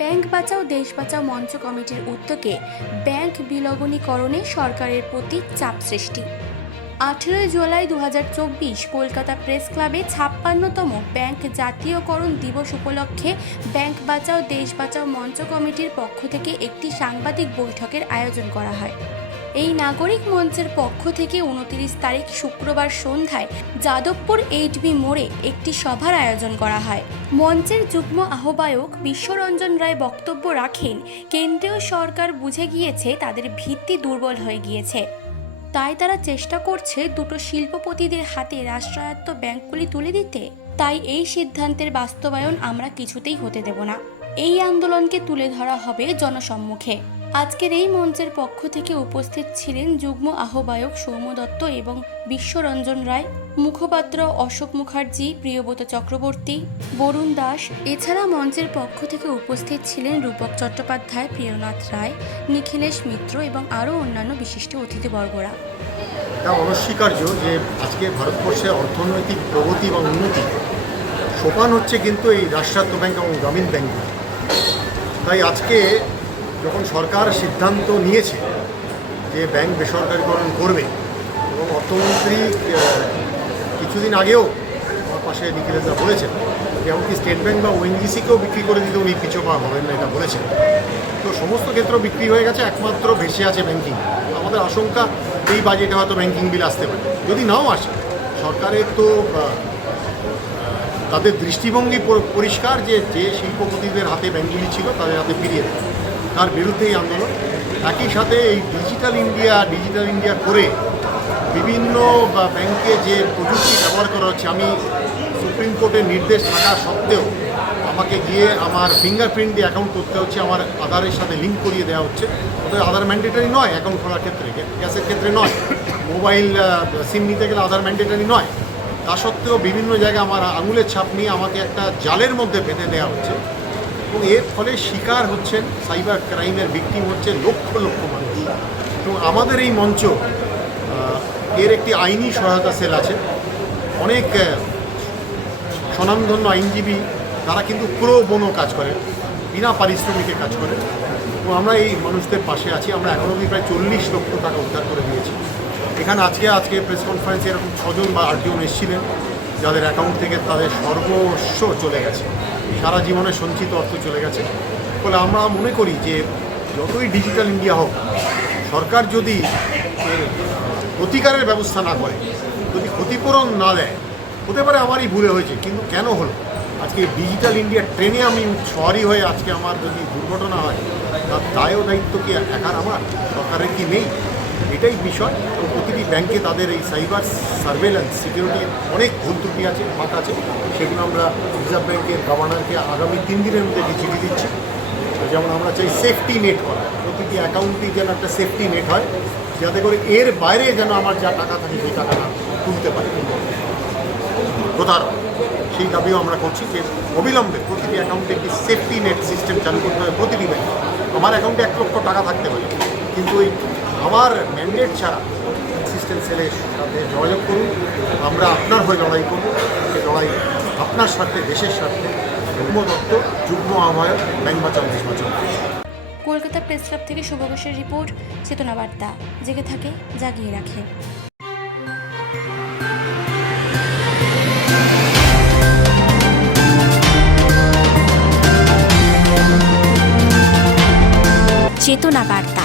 Bank বাঁচাও, দেশ বাঁচাও মঞ্চ কমিটির উদ্যোগে ব্যাংক বিলগ্নীকরণে সরকারের প্রতি চাপ সৃষ্টি। আঠেরোই জুলাই দু হাজার চব্বিশ কলকাতা প্রেস ক্লাবে ছাপ্পান্নতম ব্যাংক জাতীয়করণ দিবস উপলক্ষে ব্যাংক বাঁচাও, দেশ বাঁচাও মঞ্চ কমিটির পক্ষ থেকে একটি সাংবাদিক বৈঠকের আয়োজন করা হয়। এই নাগরিক মঞ্চের পক্ষ থেকে উনত্রিশ তারিখ শুক্রবার সন্ধ্যায় যাদবপুর এইট বি মোড়ে একটি সভার আয়োজন করা হয়। মঞ্চের যুগ্ম আহ্বায়ক বিশ্বরঞ্জন রায় বক্তব্য রাখেন, কেন্দ্রীয় সরকার বুঝে গিয়েছে তাদের ভিত্তি দুর্বল হয়ে গিয়েছে। তাই তারা চেষ্টা করছে দুটো শিল্পপতিদের হাতে রাষ্ট্রায়ত্ত ব্যাংকগুলি তুলে দিতে। তাই এই সিদ্ধান্তের বাস্তবায়ন আমরা কিছুতেই হতে দেব না। এই আন্দোলনকে তুলে ধরা হবে জনসম্মুখে। আজকের এই মঞ্চের পক্ষ থেকে উপস্থিত ছিলেন যুগ্ম আহ্বায়ক সৌম্য দত্ত এবং বিশ্বরঞ্জন রায়, মুখপাত্র অশোক মুখার্জি, প্রিয়ব্রত চক্রবর্তী, বরুণ দাস। এছাড়া মঞ্চের পক্ষ থেকে উপস্থিত ছিলেন রূপক চট্টোপাধ্যায়, প্রিয়নাথ রায়, নিখিলেশ মিত্র এবং আরও অন্যান্য বিশিষ্ট অতিথিবর্গরা। অনস্বীকার্য যে আজকে ভারতবর্ষে অর্থনৈতিক প্রগতি এবং উন্নতি, সোপান হচ্ছে কিন্তু এই রাষ্ট্রায়ত্ত ব্যাংক এবং গ্রামীণ ব্যাংক তাই আজকে যখন সরকার সিদ্ধান্ত নিয়েছে যে ব্যাংক বেসরকারীকরণ করবে, এবং অর্থমন্ত্রী কিছুদিন আগেও আমার পাশে নিখিলেশদা বলেছেন এমনকি স্টেট ব্যাংক বা ওএনজিসিকেও বিক্রি করে দিতে উনি পিছু পা হবেন না, এটা বলেছেন। তো সমস্ত ক্ষেত্র বিক্রি হয়ে গেছে, একমাত্র ভেসে আছে ব্যাংকিং। আমাদের আশঙ্কা, এই বাজেটে হয়তো ব্যাংকিং বিল আসতে পারে। যদি নাও আসে, সরকারের তো তাদের দৃষ্টিভঙ্গি পরিষ্কার যে যে শিল্পপতিদের হাতে ব্যাংকগুলি ছিল তাদের হাতে ফিরিয়ে দেয়। তার বিরুদ্ধেই আন্দোলন। একই সাথে এই ডিজিটাল ইন্ডিয়া ডিজিটাল ইন্ডিয়া করে বিভিন্ন ব্যাংকে যে প্রযুক্তি ব্যবহার করা হচ্ছে, আমি সুপ্রিম কোর্টের নির্দেশ থাকা সত্ত্বেও আমাকে গিয়ে আমার ফিঙ্গারপ্রিন্ট দিয়ে অ্যাকাউন্ট করতে হচ্ছে, আমার আধারের সাথে লিঙ্ক করিয়ে দেওয়া হচ্ছে। ওদের আধার ম্যান্ডেটারি নয় অ্যাকাউন্ট খোলার ক্ষেত্রে, গ্যাসের ক্ষেত্রে নয়। মোবাইল সিম নিতে গেলে আধার ম্যান্ডেটারি নয়। তা সত্ত্বেও বিভিন্ন জায়গায় আমার আঙুলের ছাপ নিয়ে আমাকে একটা জালের মধ্যে বেঁধে দেওয়া হচ্ছে। এবং এর ফলে শিকার হচ্ছেন, সাইবার ক্রাইমের ভিকটিম হচ্ছে লক্ষ লক্ষ মানুষ। এবং আমাদের এই মঞ্চ এর একটি আইনি সহায়তা সেল আছে। অনেক স্বনামধন্য আইনজীবী, তারা কিন্তু প্রো বোনো কাজ করে, বিনা পারিশ্রমিকে কাজ করে। এবং আমরা এই মানুষদের পাশে আছি। আমরা এখন অবধি প্রায় চল্লিশ লক্ষ টাকা উদ্ধার করে দিয়েছি। এখানে আজকে আজকে প্রেস কনফারেন্সে এরকম ছজন বা আটজন এসেছিলেন, যাদের অ্যাকাউন্ট থেকে তাদের সর্বস্ব চলে গেছে। সারা জীবনে সঞ্চিত অর্থ চলে গেছে। ফলে আমরা মনে করি যে, যতই ডিজিটাল ইন্ডিয়া হোক, সরকার যদি প্রতিকারের ব্যবস্থা না করে, যদি ক্ষতিপূরণ না দেয়, হতে পারে আমারই ভুলে হয়েছে, কিন্তু কেন হলো? আজকে ডিজিটাল ইন্ডিয়া ট্রেনে আমি সরি হয়ে আজকে আমার যদি দুর্ঘটনা হয়, তার দায় দায়িত্ব কি একার আমার? সরকারের কি নেই? এটাই বিষয়। এবং প্রতিটি ব্যাংকে তাদের এই সাইবার সার্ভেলেন্স সিকিউরিটি অনেক ভুল ত্রুটি আছে ফাঁক আছে। সেগুলো আমরা রিজার্ভ ব্যাংকের গভর্নরকে আগামী তিন দিনের মধ্যে একটি চিঠি দিচ্ছি, যেমন আমরা চাই সেফটি নেট করা প্রতিটি অ্যাকাউন্টই যেন একটা সেফটি নেট হয়, যাতে করে এর বাইরে যেন আমার যা টাকা থাকে সেই টাকাটা তুলতে পারে। প্রতারক সেই দাবিও আমরা করছি যে অবিলম্বে প্রতিটি অ্যাকাউন্টে একটি সেফটি নেট সিস্টেম চালু করতে হবে প্রতিটি ব্যাংকে আমার অ্যাকাউন্টে এক লক্ষ টাকা থাকতে পারে, কিন্তু ওই আমার ম্যান্ডেট ছাড়া অ্যাসিস্ট্যান্ট সেলের সাথে যোগাযোগ করুন। আমরা আপনার হয়ে লড়াই করব। লড়াই আপনার স্বার্থে, দেশের স্বার্থে। যুগ্ম দত্ত যুগ্ম আহ্বায়ক, ব্যাংক বাঁচাও, দেশ বাঁচাও। কলকাতা প্রেস ক্লাব থেকে শুভ ঘোষের রিপোর্ট চেতনা বার্তা জেগে থাকে, জাগিয়ে রাখে। চেতনা বার্তা